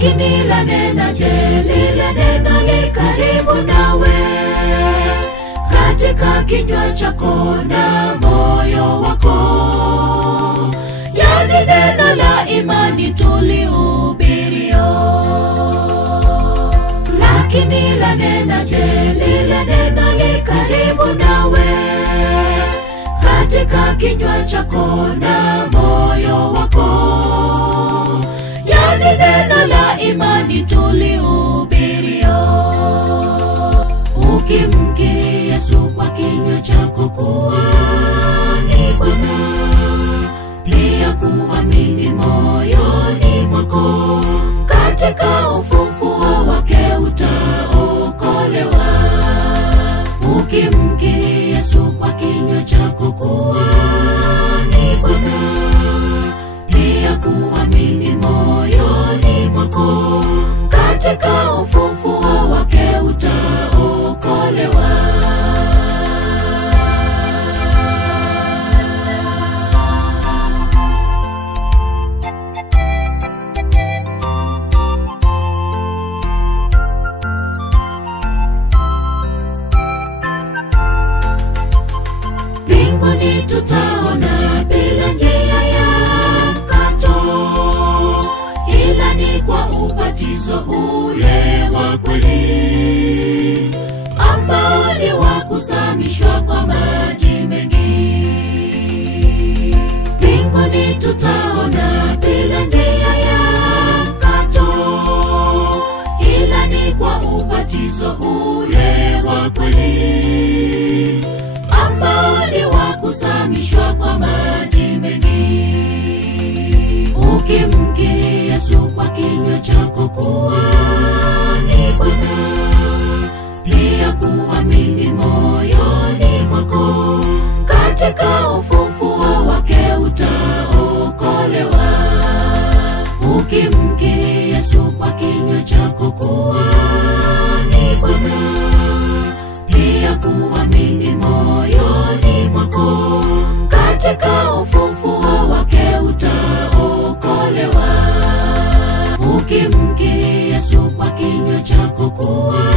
lakini la nena je, lile neno li karibu nawe, katika kinywa chako na moyo wako, yani neno la imani tulihubirio. Lakini la nena je, lile neno li karibu nawe, katika kinywa chako na moyo wako, yani neno la imani tulihubirio. Ukimkiri Yesu kwa kinywa chako kuwa ni Bwana, pia kuamini moyoni mwako, katika ufufuo wake utaokolewa. Ukimkiri Yesu kwa kinywa chako kuwa ni Bwana, pia kuamini moyoni mwako, katika ufufuo wake utaokolewa. Mbinguni tutaona bila njia ya mkato, ila ni kwa ubatizo ule wa kweli, ambao ni wa kusamishwa kwa maji mengi. Mbinguni tutaona bila njia ya mkato, ila ni kwa ubatizo ule wa kweli, ambao ni wa kusamishwa kwa maji mengi. Ukimkiri Yesu kwa kinywa chako kuwa ni Bwana, pia kuamini moyoni mwako, katika ufufuo wake utaokolewa. Ukimkiri Yesu kwa kinywa chako kuwa ni Bwana, pia kuamini moyoni mwako, katika ufufuo wake utaokolewa. Ukimkiri Yesu kwa kinywa chako kuwa